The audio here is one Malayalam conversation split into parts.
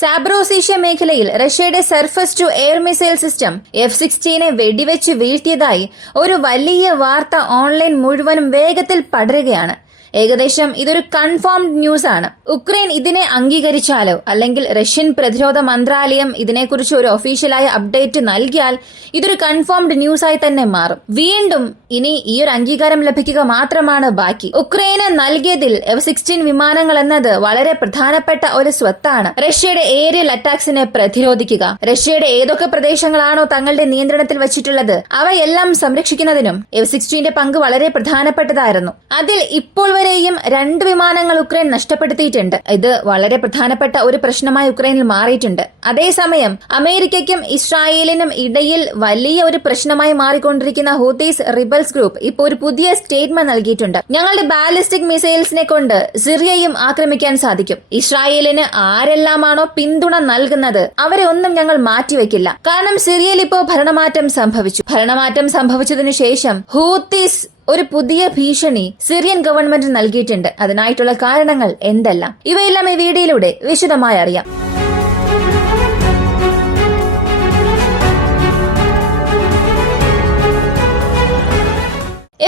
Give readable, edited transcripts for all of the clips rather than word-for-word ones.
സാബ്രോസീഷ്യ മേഖലയിൽ റഷ്യയുടെ surface to air missile system F-16 വെടിവെച്ച് വീഴ്ത്തിയതായി ഒരു വലിയ വാർത്ത ഓൺലൈൻ മുഴുവനും വേഗത്തിൽ പടരുകയാണ്. ഏകദേശം ഇതൊരു കൺഫേംഡ് ന്യൂസ് ആണ്. ഉക്രൈൻ ഇതിനെ അംഗീകരിച്ചാലോ അല്ലെങ്കിൽ റഷ്യൻ പ്രതിരോധ മന്ത്രാലയം ഇതിനെക്കുറിച്ച് ഒരു ഒഫീഷ്യലായ അപ്ഡേറ്റ് നൽകിയാൽ ഇതൊരു കൺഫേംഡ് ന്യൂസ് ആയി തന്നെ മാറും. വീണ്ടും ഇനി ഈ ഒരു അംഗീകാരം ലഭിക്കുക മാത്രമാണ് ബാക്കി. ഉക്രൈന് നൽകിയതിൽ F-16 വിമാനങ്ങൾ എന്നത് വളരെ പ്രധാനപ്പെട്ട ഒരു സ്വത്താണ്. റഷ്യയുടെ ഏരിയൽ അറ്റാക്സിനെ പ്രതിരോധിക്കുക, റഷ്യയുടെ ഏതൊക്കെ പ്രദേശങ്ങളാണോ തങ്ങളുടെ നിയന്ത്രണത്തിൽ വച്ചിട്ടുള്ളത് അവയെല്ലാം സംരക്ഷിക്കുന്നതിനും F-16 പങ്ക് വളരെ പ്രധാനപ്പെട്ടതായിരുന്നു. അതിൽ ഇപ്പോൾ വരെയും 2 വിമാനങ്ങൾ ഉക്രൈൻ നഷ്ടപ്പെടുത്തിയിട്ടുണ്ട്. ഇത് വളരെ പ്രധാനപ്പെട്ട ഒരു പ്രശ്നമായി ഉക്രൈനിൽ മാറിയിട്ടുണ്ട്. അതേസമയം അമേരിക്കയ്ക്കും ഇസ്രായേലിനും ഇടയിൽ വലിയ ഒരു പ്രശ്നമായി മാറിക്കൊണ്ടിരിക്കുന്ന ഹൂതീസ് റിബൽസ് ഗ്രൂപ്പ് ഇപ്പോൾ ഒരു പുതിയ സ്റ്റേറ്റ്മെന്റ് നൽകിയിട്ടുണ്ട്. ഞങ്ങളുടെ ബാലിസ്റ്റിക് മിസൈൽസിനെ കൊണ്ട് സിറിയയും ആക്രമിക്കാൻ സാധിക്കും. ഇസ്രായേലിന് ആരെല്ലാമാണോ പിന്തുണ നൽകുന്നത് അവരെ ഒന്നും ഞങ്ങൾ മാറ്റിവെക്കില്ല. കാരണം സിറിയയിൽ ഇപ്പോൾ ഭരണമാറ്റം സംഭവിച്ചതിനു ശേഷം ഹൂതീസ് ഒരു പുതിയ ഭീഷണി സിറിയൻ ഗവൺമെന്റ് നൽകിയിട്ടുണ്ട്. അതിനായിട്ടുള്ള കാരണങ്ങൾ എന്തെല്ലാം ഇവയെല്ലാം ഈ വീഡിയോയിലൂടെ വിശദമായി അറിയാം.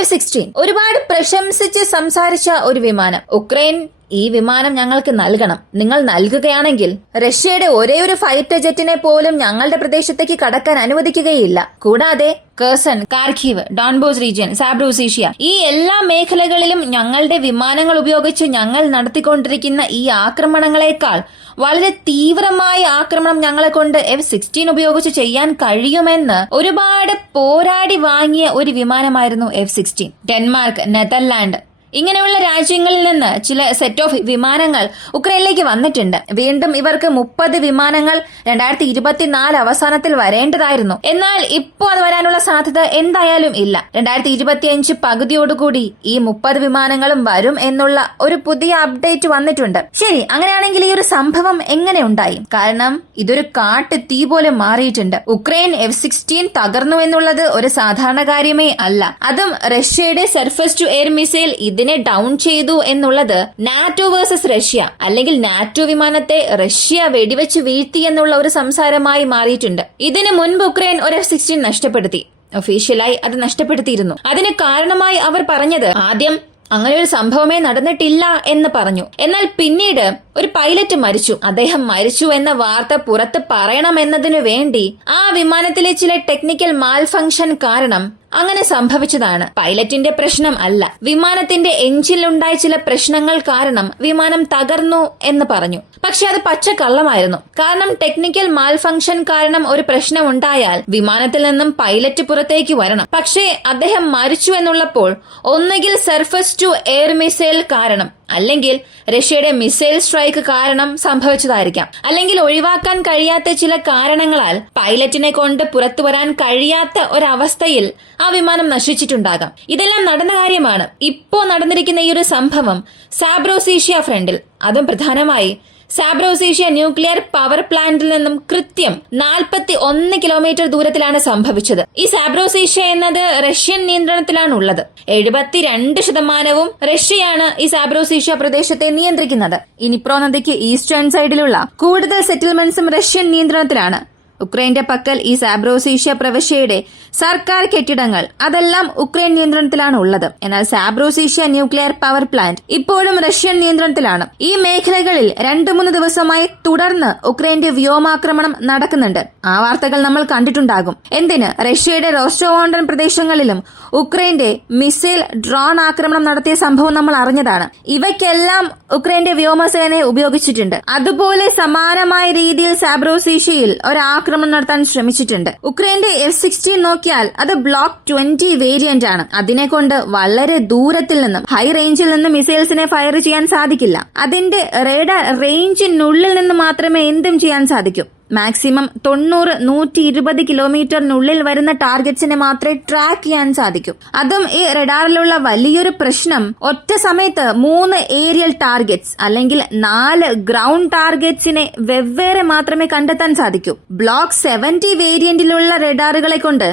F-16 ഒരുപാട് പ്രശംസിച്ച് സംസാരിച്ച ഒരു വിമാനം. ഉക്രൈൻ ഈ വിമാനം ഞങ്ങൾക്ക് നൽകണം, നിങ്ങൾ നൽകുകയാണെങ്കിൽ റഷ്യയുടെ ഒരേ ഒരു ഫൈറ്റർ ജെറ്റിനെ പോലും ഞങ്ങളുടെ പ്രദേശത്തേക്ക് കടക്കാൻ അനുവദിക്കുകയില്ല. കൂടാതെ കേഴ്സൺ, കാർഖീവ്, ഡോൺബോസ് റീജിയൻ, സാബ്രോസീഷ്യ ഈ എല്ലാ മേഖലകളിലും ഞങ്ങളുടെ വിമാനങ്ങൾ ഉപയോഗിച്ച് ഞങ്ങൾ നടത്തിക്കൊണ്ടിരിക്കുന്ന ഈ ആക്രമണങ്ങളെക്കാൾ വളരെ തീവ്രമായ ആക്രമണം ഞങ്ങളെ കൊണ്ട് F-16 ഉപയോഗിച്ച് ചെയ്യാൻ കഴിയുമെന്ന് ഒരുപാട് പോരാടി വാങ്ങിയ ഒരു വിമാനമായിരുന്നു F-16. ഡെൻമാർക്ക്, നെതർലാൻഡ് ഇങ്ങനെയുള്ള രാജ്യങ്ങളിൽ നിന്ന് ചില സെറ്റ് ഓഫ് വിമാനങ്ങൾ ഉക്രൈനിലേക്ക് വന്നിട്ടുണ്ട്. വീണ്ടും ഇവർക്ക് 30 വിമാനങ്ങൾ 2024 അവസാനത്തിൽ വരേണ്ടതായിരുന്നു. എന്നാൽ ഇപ്പോൾ അത് വരാനുള്ള സാധ്യത എന്തായാലും ഇല്ല. 2025 പകുതിയോടുകൂടി ഈ 30 വിമാനങ്ങളും വരും എന്നുള്ള ഒരു പുതിയ അപ്ഡേറ്റ് വന്നിട്ടുണ്ട്. ശരി, അങ്ങനെയാണെങ്കിൽ ഈ ഒരു സംഭവം എങ്ങനെ ഉണ്ടായി? കാരണം ഇതൊരു കാട്ട് തീ പോലെ മാറിയിട്ടുണ്ട്. ഉക്രൈൻ F-16 തകർന്നു എന്നുള്ളത് ഒരു സാധാരണ കാര്യമേ അല്ല. അതും റഷ്യയുടെ സർഫസ് ടു എയർ മിസൈൽ ഇതിനെ ഡൗൺ ചെയ്തു എന്നുള്ളത് നാറ്റോ വേഴ്സസ് റഷ്യ അല്ലെങ്കിൽ നാറ്റോ വിമാനത്തെ റഷ്യ വെടിവെച്ച് വീഴ്ത്തി എന്നുള്ള ഒരു സംസാരമായി മാറിയിട്ടുണ്ട്. ഇതിനു മുൻപ് ഉക്രൈൻ ഒരു F-16 നഷ്ടപ്പെടുത്തി. ഒഫീഷ്യലായി അത് നഷ്ടപ്പെടുത്തിയിരുന്നു. അതിന് കാരണമായി അവർ പറഞ്ഞത് ആദ്യം അങ്ങനെ ഒരു സംഭവമേ നടന്നിട്ടില്ല എന്ന് പറഞ്ഞു. എന്നാൽ പിന്നീട് ഒരു പൈലറ്റ് മരിച്ചു, അദ്ദേഹം മരിച്ചു എന്ന വാർത്ത പുറത്ത് പറയണമെന്നതിനു വേണ്ടി ആ വിമാനത്തിലെ ചില ടെക്നിക്കൽ മാൽഫങ്ഷൻ കാരണം അങ്ങനെ സംഭവിച്ചതാണ്. പൈലറ്റിന്റെ പ്രശ്നം അല്ല, വിമാനത്തിന്റെ എഞ്ചിനിലുണ്ടായ ചില പ്രശ്നങ്ങൾ കാരണം വിമാനം തകർന്നു എന്ന് പറഞ്ഞു. പക്ഷെ അത് പച്ചക്കള്ളമായിരുന്നു. കാരണം ടെക്നിക്കൽ മാൽഫങ്ഷൻ കാരണം ഒരു പ്രശ്നം ഉണ്ടായാൽ വിമാനത്തിൽ നിന്നും പൈലറ്റ് പുറത്തേക്ക് വരണം. പക്ഷേ അദ്ദേഹം മരിച്ചു എന്നുള്ളപ്പോൾ ഒന്നുകിൽ സർഫസ് ടു എയർ മിസൈൽ കാരണം അല്ലെങ്കിൽ റഷ്യയുടെ മിസൈൽ സ്ട്രൈക്ക് കാരണം സംഭവിച്ചതായിരിക്കാം. അല്ലെങ്കിൽ ഒഴിവാക്കാൻ കഴിയാത്ത ചില കാരണങ്ങളാൽ പൈലറ്റിനെ കൊണ്ട് പുറത്തു വരാൻ കഴിയാത്ത ഒരവസ്ഥയിൽ ആ വിമാനം നശിച്ചിട്ടുണ്ടാകാം. ഇതെല്ലാം നടന്ന കാര്യമാണ്. ഇപ്പോ നടന്നിരിക്കുന്ന ഈ ഒരു സംഭവം സാബ്രോസീഷ്യ ഫ്രണ്ടിൽ, അതും പ്രധാനമായി സാബ്രോസീഷ്യ ന്യൂക്ലിയർ പവർ പ്ലാന്റിൽ നിന്നും കൃത്യം 41 കിലോമീറ്റർ ദൂരത്തിലാണ് സംഭവിച്ചത്. ഈ സാബ്രോസീഷ്യ എന്നത് റഷ്യൻ നിയന്ത്രണത്തിലാണുള്ളത്. 72% റഷ്യയാണ് ഈ സാബ്രോസീഷ്യ പ്രദേശത്തെ നിയന്ത്രിക്കുന്നത്. ഇനിപ്രോ നദിക്ക് ഈസ്റ്റേൺ സൈഡിലുള്ള കൂടുതൽ സെറ്റിൽമെന്റ്സും റഷ്യൻ നിയന്ത്രണത്തിലാണ്. ഉക്രൈന്റെ പക്കൽ ഈ സാബ്രോസീഷ്യ പ്രവിശ്യയുടെ സർക്കാർ കെട്ടിടങ്ങൾ അതെല്ലാം ഉക്രൈൻ നിയന്ത്രണത്തിലാണ് ഉള്ളത്. എന്നാൽ സാബ്രോസീഷ്യ ന്യൂക്ലിയർ പവർ പ്ലാന്റ് ഇപ്പോഴും റഷ്യൻ നിയന്ത്രണത്തിലാണ്. ഈ മേഖലകളിൽ 2-3 ദിവസമായി തുടർന്ന് ഉക്രൈന്റെ വ്യോമാക്രമണം നടക്കുന്നുണ്ട്. ആ വാർത്തകൾ നമ്മൾ കണ്ടിട്ടുണ്ടാകും. എന്തിന്, റഷ്യയുടെ റോസ്റ്റോവോണ്ടൻ പ്രദേശങ്ങളിലും ഉക്രൈന്റെ മിസൈൽ ഡ്രോൺ ആക്രമണം നടത്തിയ സംഭവം നമ്മൾ അറിഞ്ഞതാണ്. ഇവയ്ക്കെല്ലാം ഉക്രൈന്റെ വ്യോമസേനയെ ഉപയോഗിച്ചിട്ടുണ്ട്. അതുപോലെ സമാനമായ രീതിയിൽ സാബ്രോസീഷ്യയിൽ ഒരാക്രമണം നടത്താൻ ശ്രമിച്ചിട്ടുണ്ട്. ഉക്രൈന്റെ F-16 നോക്കിയാൽ അത് ബ്ലോക്ക് 20 വേരിയന്റ് ആണ്. അതിനെ കൊണ്ട് വളരെ ദൂരത്തിൽ നിന്നും ഹൈ റേഞ്ചിൽ നിന്നും മിസൈൽസിനെ ഫയർ ചെയ്യാൻ സാധിക്കില്ല. അതിന്റെ റേഡാർ റേഞ്ചിനുള്ളിൽ നിന്ന് മാത്രമേ എന്തും ചെയ്യാൻ സാധിക്കൂ. മാക്സിമം 90-120 കിലോമീറ്ററിനുള്ളിൽ വരുന്ന ടാർഗറ്റ്സിനെ മാത്രമേ ട്രാക്ക് ചെയ്യാൻ സാധിക്കൂ. അതും ഈ റഡാറിലുള്ള വലിയൊരു പ്രശ്നം ഒറ്റ സമയത്ത് 3 ഏരിയൽ ടാർഗറ്റ്സ് അല്ലെങ്കിൽ 4 ഗ്രൗണ്ട് ടാർഗറ്റ്സിനെ വെവ്വേറെ മാത്രമേ കണ്ടെത്താൻ സാധിക്കൂ. ബ്ലോക്ക് 70 വേരിയന്റിലുള്ള റഡാറുകളെ കൊണ്ട്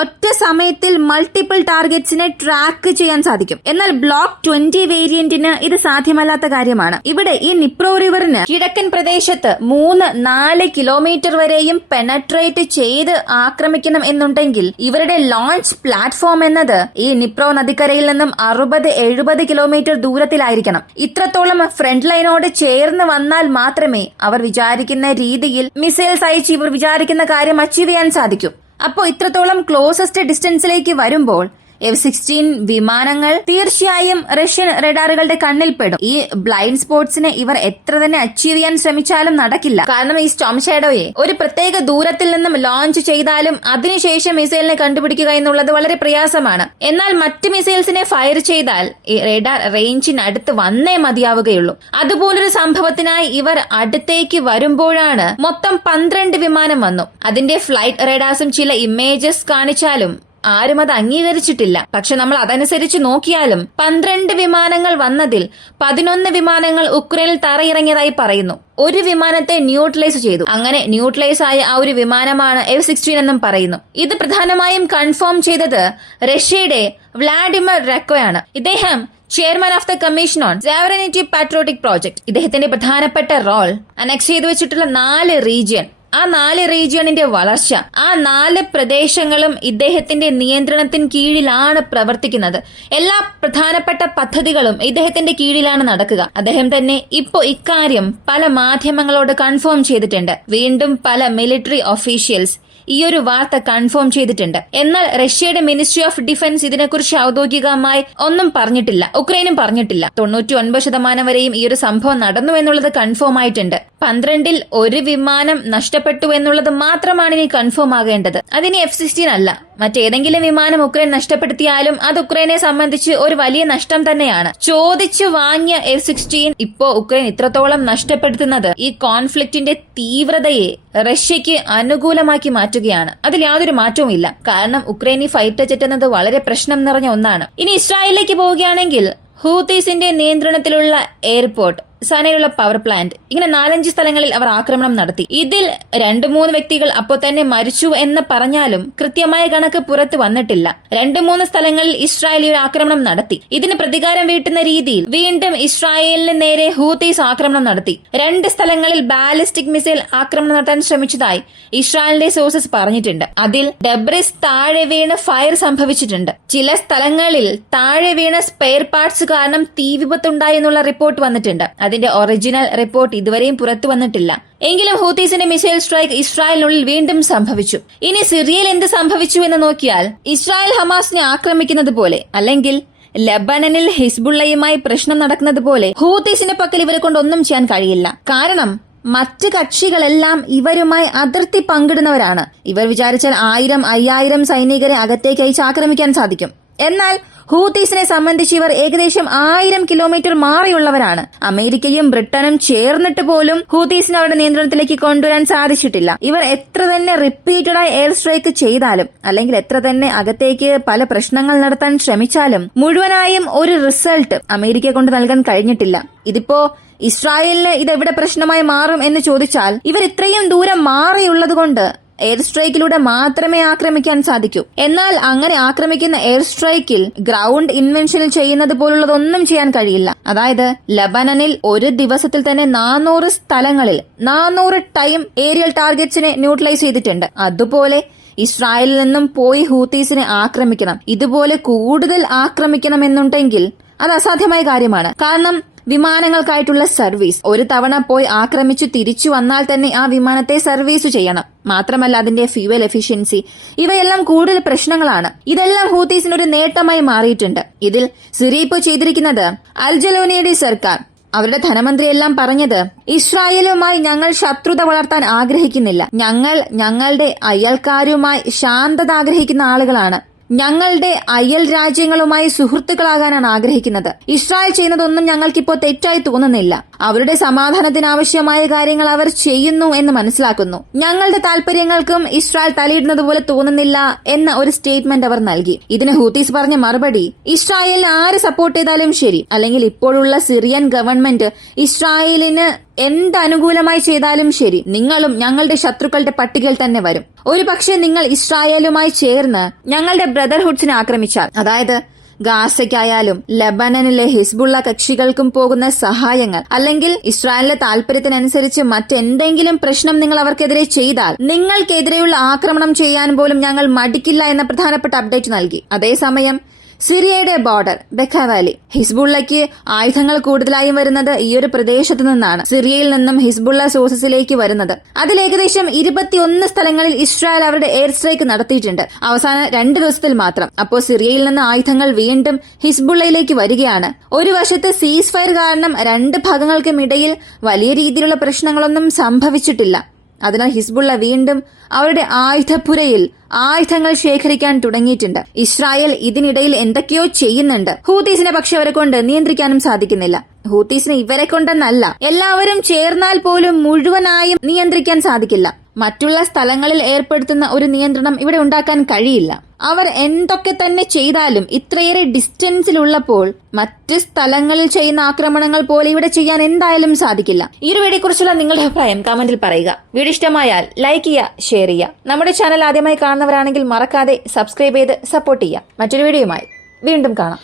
ഒറ്റ സമയത്തിൽ മൾട്ടിപ്പിൾ ടാർഗറ്റ്സിനെ ട്രാക്ക് ചെയ്യാൻ സാധിക്കും. എന്നാൽ ബ്ലോക്ക് 20 വേരിയന്റിന് ഇത് സാധ്യമല്ലാത്ത കാര്യമാണ്. ഇവിടെ ഈ നിപ്രോ റിവറിന് കിഴക്കൻ പ്രദേശത്ത് 3-4 കിലോമീറ്റർ വരെയും പെനട്രേറ്റ് ചെയ്ത് ആക്രമിക്കണം എന്നുണ്ടെങ്കിൽ ഇവരുടെ ലോഞ്ച് പ്ലാറ്റ്ഫോം എന്നത് ഈ നിപ്രോ നദിക്കരയിൽ നിന്നും 60-70 കിലോമീറ്റർ ദൂരത്തിലായിരിക്കണം. ഇത്രത്തോളം ഫ്രണ്ട് ലൈനോട് ചേർന്ന് വന്നാൽ മാത്രമേ അവർ വിചാരിക്കുന്ന രീതിയിൽ മിസൈൽസ് അയച്ച് ഇവർ വിചാരിക്കുന്ന കാര്യം അച്ചീവ് ചെയ്യാൻ സാധിക്കും. അപ്പോൾ ഇത്രത്തോളം ക്ലോസസ്റ്റ് ഡിസ്റ്റൻസിലേക്ക് വരുമ്പോൾ F-16 വിമാനങ്ങൾ തീർച്ചയായും റഷ്യൻ റഡാറുകളുടെ കണ്ണിൽപ്പെടും. ഈ ബ്ലൈൻഡ് സ്പോട്സിനെ ഇവർ എത്ര തന്നെ അച്ചീവ് ചെയ്യാൻ ശ്രമിച്ചാലും നടക്കില്ല. കാരണം ഈ സ്റ്റോം ഷാഡോയെ ഒരു പ്രത്യേക ദൂരത്തിൽ നിന്നും ലോഞ്ച് ചെയ്താലും അതിനുശേഷം മിസൈലിനെ കണ്ടുപിടിക്കുക എന്നുള്ളത് വളരെ പ്രയാസമാണ്. എന്നാൽ മറ്റ് മിസൈൽസിനെ ഫയർ ചെയ്താൽ ഈ റഡാർ റേഞ്ചിനടുത്ത് വന്നേ മതിയാവുകയുള്ളൂ. അതുപോലൊരു സംഭവത്തിനായി ഇവർ അടുത്തേക്ക് വരുമ്പോഴാണ് മൊത്തം 12 വിമാനം വന്നു. അതിന്റെ ഫ്ലൈറ്റ് റഡാർസും ചില ഇമേജസ് കാണിച്ചാലും ആരും അത് അംഗീകരിച്ചിട്ടില്ല. പക്ഷെ നമ്മൾ അതനുസരിച്ച് നോക്കിയാലും 12 വിമാനങ്ങൾ വന്നതിൽ 11 വിമാനങ്ങൾ ഉക്രൈനിൽ തറയിറങ്ങിയതായി പറയുന്നു. ഒരു വിമാനത്തെ ന്യൂട്രലൈസ് ചെയ്തു. അങ്ങനെ ന്യൂട്രലൈസ് ആയ ആ ഒരു വിമാനമാണ് F-16 എന്നും പറയുന്നു. ഇത് പ്രധാനമായും കൺഫേം ചെയ്തത് റഷ്യയുടെ വ്ളാഡിമിർ റെക്കോയാണ്. ഇദ്ദേഹം chairman of the commission on sovereignty patriotic project. ഇദ്ദേഹത്തിന്റെ പ്രധാനപ്പെട്ട റോൾ അനക്സ് ചെയ്തു വെച്ചിട്ടുള്ള 4 റീജിയൻ, ആ 4 റീജിയണിന്റെ വളർച്ച, ആ 4 പ്രദേശങ്ങളും ഇദ്ദേഹത്തിന്റെ നിയന്ത്രണത്തിന് കീഴിലാണ് പ്രവർത്തിക്കുന്നത്. എല്ലാ പ്രധാനപ്പെട്ട പദ്ധതികളും ഇദ്ദേഹത്തിന്റെ കീഴിലാണ് നടക്കുക. അദ്ദേഹം തന്നെ ഇപ്പോ ഇക്കാര്യം പല മാധ്യമങ്ങളോട് കൺഫേം ചെയ്തിട്ടുണ്ട്. വീണ്ടും പല മിലിറ്ററി ഒഫീഷ്യൽസ് ഈ ഒരു വാർത്ത കൺഫേം ചെയ്തിട്ടുണ്ട്. എന്നാൽ റഷ്യയുടെ മിനിസ്ട്രി ഓഫ് ഡിഫൻസ് ഇതിനെക്കുറിച്ച് ഔദ്യോഗികമായി ഒന്നും പറഞ്ഞിട്ടില്ല. ഉക്രൈനും പറഞ്ഞിട്ടില്ല. 99% വരെയും ഈ ഒരു സംഭവം നടന്നു എന്നുള്ളത് കൺഫേം ആയിട്ടുണ്ട്. 12ൽ 1 വിമാനം നഷ്ടപ്പെട്ടു എന്നുള്ളത് മാത്രമാണ് ഇനി കൺഫേം ആകേണ്ടത്. അതിനി F-16 അല്ല. മറ്റേതെങ്കിലും വിമാനം ഉക്രൈൻ നഷ്ടപ്പെടുത്തിയാലും അത് ഉക്രൈനെ സംബന്ധിച്ച് ഒരു വലിയ നഷ്ടം തന്നെയാണ്. ചോദിച്ചു വാങ്ങിയ F-16 ഇപ്പോ ഉക്രൈൻ ഇത്രത്തോളം നഷ്ടപ്പെടുത്തുന്നത് ഈ കോൺഫ്ലിക്റ്റിന്റെ തീവ്രതയെ റഷ്യക്ക് അനുകൂലമാക്കി മാറ്റുകയാണ്. അതിൽ യാതൊരു മാറ്റവും ഇല്ല. കാരണം ഉക്രൈനി ഫൈറ്റർ ജെറ്റ് എന്നത് വളരെ പ്രശ്നം നിറഞ്ഞ ഒന്നാണ്. ഇനി ഇസ്രായേലിലേക്ക് പോവുകയാണെങ്കിൽ ഹൂതീസിന്റെ നിയന്ത്രണത്തിലുള്ള എയർപോർട്ട്, സനയിലുള്ള പവർ പ്ലാന്റ്, ഇങ്ങനെ 4-5 സ്ഥലങ്ങളിൽ അവർ ആക്രമണം നടത്തി. ഇതിൽ 2-3 വ്യക്തികൾ അപ്പോൾ തന്നെ മരിച്ചു എന്ന് പറഞ്ഞാലും കൃത്യമായ കണക്ക് പുറത്തു വന്നിട്ടില്ല. 2-3 സ്ഥലങ്ങളിൽ ഇസ്രായേൽ ഒരു ആക്രമണം നടത്തി. ഇതിന് പ്രതികാരം വീട്ടുന്ന രീതിയിൽ വീണ്ടും ഇസ്രായേലിന് നേരെ ഹൂതീസ് ആക്രമണം നടത്തി. 2 സ്ഥലങ്ങളിൽ ബാലിസ്റ്റിക് മിസൈൽ ആക്രമണം നടത്താൻ ശ്രമിച്ചതായി ഇസ്രായേലിന്റെ സോഴ്സസ് പറഞ്ഞിട്ടുണ്ട്. അതിൽ ഡെബ്രിസ് താഴെ വീണ് ഫയർ സംഭവിച്ചിട്ടുണ്ട്. ചില സ്ഥലങ്ങളിൽ താഴെ വീണ സ്പെയർ പാർട്സ് കാരണം തീ വിപത്തുണ്ടായി എന്നുള്ള റിപ്പോർട്ട് വന്നിട്ടുണ്ട്. അതിന്റെ ഒറിജിനൽ റിപ്പോർട്ട് ഇതുവരെയും പുറത്തു വന്നിട്ടില്ല. എങ്കിലും ഹൂതീസിന്റെ മിസൈൽ സ്ട്രൈക്ക് ഇസ്രായേലിനുള്ളിൽ വീണ്ടും സംഭവിച്ചു. ഇനി സിറിയയിൽ എന്ത് സംഭവിച്ചു എന്ന് നോക്കിയാൽ ഇസ്രായേൽ ഹമാസിനെ ആക്രമിക്കുന്നത് പോലെ, അല്ലെങ്കിൽ ലെബനനിൽ ഹിസ്ബുള്ളയുമായി പ്രശ്നം നടക്കുന്നത് പോലെ ഹൂതീസിന്റെ പക്കൽ ഇവരെ കൊണ്ട് ഒന്നും ചെയ്യാൻ കഴിയില്ല. കാരണം മറ്റ് കക്ഷികളെല്ലാം ഇവരുമായി അതിർത്തി പങ്കിടുന്നവരാണ്. ഇവർ വിചാരിച്ചാൽ 1000-5000 സൈനികരെ അകത്തേക്ക് അയച്ച് ആക്രമിക്കാൻ സാധിക്കും. എന്നാൽ ഹൂതീസിനെ സംബന്ധിച്ച് ഇവർ ഏകദേശം 1000 കിലോമീറ്റർ മാറിയുള്ളവരാണ്. അമേരിക്കയും ബ്രിട്ടനും ചേർന്നിട്ട് പോലും ഹൂതീസിനെ അവരുടെ നിയന്ത്രണത്തിലേക്ക് കൊണ്ടുവരാൻ സാധിച്ചിട്ടില്ല. ഇവർ എത്ര തന്നെ റിപ്പീറ്റഡായി എയർ സ്ട്രൈക്ക് ചെയ്താലും, അല്ലെങ്കിൽ എത്ര തന്നെ അകത്തേക്ക് പല പ്രശ്നങ്ങൾ നടത്താൻ ശ്രമിച്ചാലും മുഴുവനായും ഒരു റിസൾട്ട് അമേരിക്കയെ കൊണ്ട് നൽകാൻ കഴിഞ്ഞിട്ടില്ല. ഇതിപ്പോ ഇസ്രായേലിന് ഇതെവിടെ പ്രശ്നമായി മാറും എന്ന് ചോദിച്ചാൽ, ഇവർ ഇത്രയും ദൂരം മാറിയുള്ളതുകൊണ്ട് എയർ സ്ട്രൈക്കിലൂടെ മാത്രമേ ആക്രമിക്കാൻ സാധിക്കൂ. എന്നാൽ അങ്ങനെ ആക്രമിക്കുന്ന എയർ സ്ട്രൈക്കിൽ ഗ്രൗണ്ട് ഇൻവെൻഷനിൽ ചെയ്യുന്നത് പോലുള്ളതൊന്നും ചെയ്യാൻ കഴിയില്ല. അതായത് ലബനനിൽ ഒരു ദിവസത്തിൽ തന്നെ 400 സ്ഥലങ്ങളിൽ 400 ടൈം ഏരിയൽ ടാർഗറ്റ്സിനെ ന്യൂട്രലൈസ് ചെയ്തിട്ടുണ്ട്. അതുപോലെ ഇസ്രായേലിൽ നിന്നും പോയി ഹൂതീസിനെ ആക്രമിക്കണം. ഇതുപോലെ കൂടുതൽ ആക്രമിക്കണമെന്നുണ്ടെങ്കിൽ അത് അസാധ്യമായ കാര്യമാണ്. കാരണം വിമാനങ്ങൾക്കായിട്ടുള്ള സർവീസ്, ഒരു തവണ പോയി ആക്രമിച്ചു തിരിച്ചു വന്നാൽ തന്നെ ആ വിമാനത്തെ സർവീസ് ചെയ്യണം. മാത്രമല്ല അതിന്റെ ഫ്യൂവൽ എഫിഷ്യൻസി, ഇവയെല്ലാം കൂടുതൽ പ്രശ്നങ്ങളാണ്. ഇതെല്ലാം ഹൂതീസിനൊരു നേട്ടമായി മാറിയിട്ടുണ്ട്. ഇതിൽ സിറിയ ഇപ്പോൾ ചെയ്തിരിക്കുന്നത്, അൽജലൂനിയുടെ സർക്കാർ, അവരുടെ ധനമന്ത്രിയെല്ലാം പറഞ്ഞത്, ഇസ്രായേലുമായി ഞങ്ങൾ ശത്രുത വളർത്താൻ ആഗ്രഹിക്കുന്നില്ല. ഞങ്ങൾ ഞങ്ങളുടെ അയൽക്കാരുമായി ശാന്തത ആഗ്രഹിക്കുന്ന ആളുകളാണ്. ഞങ്ങളുടെ അയൽ രാജ്യങ്ങളുമായി സുഹൃത്തുക്കളാകാനാണ് ആഗ്രഹിക്കുന്നത്. ഇസ്രായേൽ ചെയ്യുന്നതൊന്നും ഞങ്ങൾക്കിപ്പോൾ തെറ്റായി തോന്നുന്നില്ല. അവരുടെ സമാധാനത്തിനാവശ്യമായ കാര്യങ്ങൾ അവർ ചെയ്യുന്നു എന്ന് മനസ്സിലാക്കുന്നു. ഞങ്ങളുടെ താല്പര്യങ്ങൾക്കും ഇസ്രായേൽ തലയിടുന്നത് പോലെ തോന്നുന്നില്ല എന്ന ഒരു സ്റ്റേറ്റ്മെന്റ് അവർ നൽകി. ഇതിന് ഹൂതീസ് പറഞ്ഞ മറുപടി, ഇസ്രായേലിന് ആര് സപ്പോർട്ട് ചെയ്താലും ശരി, അല്ലെങ്കിൽ ഇപ്പോഴുള്ള സിറിയൻ ഗവൺമെന്റ് ഇസ്രായേലിന് എന്ത് അനുകൂലമായി ചെയ്താലും ശരി, നിങ്ങളും ഞങ്ങളുടെ ശത്രുക്കളുടെ പട്ടികയിൽ തന്നെ വരും. ഒരു പക്ഷേ നിങ്ങൾ ഇസ്രായേലുമായി ചേർന്ന് ഞങ്ങളുടെ ബ്രദർഹുഡ്സിനെ ആക്രമിച്ചാൽ, അതായത് ഗാസയ്ക്കായാലും ലബനനിലെ ഹിസ്ബുള്ള കക്ഷികൾക്കും പോകുന്ന സഹായങ്ങൾ, അല്ലെങ്കിൽ ഇസ്രായേലിന്റെ താല്പര്യത്തിനനുസരിച്ച് മറ്റെന്തെങ്കിലും പ്രശ്നം നിങ്ങൾ അവർക്കെതിരെ ചെയ്താൽ നിങ്ങൾക്കെതിരെയുള്ള ആക്രമണം ചെയ്യാൻ പോലും ഞങ്ങൾ മടിക്കില്ല എന്ന പ്രധാനപ്പെട്ട അപ്ഡേറ്റ് നൽകി. അതേസമയം സിറിയയുടെ ബോർഡർ ബെക്ക വാലി, ഹിസ്ബുള്ളയ്ക്ക് ആയുധങ്ങൾ കൂടുതലായും വരുന്നത് ഈ ഒരു പ്രദേശത്തു നിന്നാണ്. സിറിയയിൽ നിന്നും ഹിസ്ബുള്ള സോഴ്സസിലേക്ക് വരുന്നത്. അതിൽ ഏകദേശം 21 സ്ഥലങ്ങളിൽ ഇസ്രായേൽ അവരുടെ എയർ സ്ട്രൈക്ക് നടത്തിയിട്ടുണ്ട് അവസാന 2 ദിവസത്തിൽ മാത്രം. അപ്പോൾ സിറിയയിൽ നിന്ന് ആയുധങ്ങൾ വീണ്ടും ഹിസ്ബുള്ളയിലേക്ക് വരികയാണ്. ഒരു വശത്ത് സീസ് ഫയർ കാരണം 2 ഭാഗങ്ങൾക്കും ഇടയിൽ വലിയ രീതിയിലുള്ള പ്രശ്നങ്ങളൊന്നും സംഭവിച്ചിട്ടില്ല. അതിനാൽ ഹിസ്ബുള്ള വീണ്ടും അവരുടെ ആയുധപ്പുരയിൽ ആയുധങ്ങൾ ശേഖരിക്കാൻ തുടങ്ങിയിട്ടുണ്ട്. ഇസ്രായേൽ ഇതിനിടയിൽ എന്തൊക്കെയോ ചെയ്യുന്നുണ്ട്. ഹൂതീസിനെ പക്ഷെ അവരെ കൊണ്ട് നിയന്ത്രിക്കാനും സാധിക്കുന്നില്ല. ഹൂതീസിന് ഇവരെ കൊണ്ടെന്നല്ല, എല്ലാവരും ചേർന്നാൽ പോലും മുഴുവനായും നിയന്ത്രിക്കാൻ സാധിക്കില്ല. മറ്റുള്ള സ്ഥലങ്ങളിൽ ഏർപ്പെടുത്തുന്ന ഒരു നിയന്ത്രണം ഇവിടെ ഉണ്ടാക്കാൻ കഴിയില്ല. അവർ എന്തൊക്കെ തന്നെ ചെയ്താലും ഇത്രയേറെ ഡിസ്റ്റൻസിലുള്ളപ്പോൾ മറ്റ് സ്ഥലങ്ങളിൽ ചെയ്യുന്ന ആക്രമണങ്ങൾ പോലെ ഇവിടെ ചെയ്യാൻ എന്തായാലും സാധിക്കില്ല. ഈ ഒരു വീഡിയോയെ കുറിച്ചുള്ള നിങ്ങളുടെ അഭിപ്രായം കമന്റിൽ പറയുക. വീഡിയോ ഇഷ്ടമായാൽ ലൈക്ക് ചെയ്യുക, ഷെയർ ചെയ്യുക. നമ്മുടെ ചാനൽ ആദ്യമായി കാണുന്നവരാണെങ്കിൽ മറക്കാതെ സബ്സ്ക്രൈബ് ചെയ്ത് സപ്പോർട്ട് ചെയ്യുക. മറ്റൊരു വീഡിയോയുമായി വീണ്ടും കാണാം.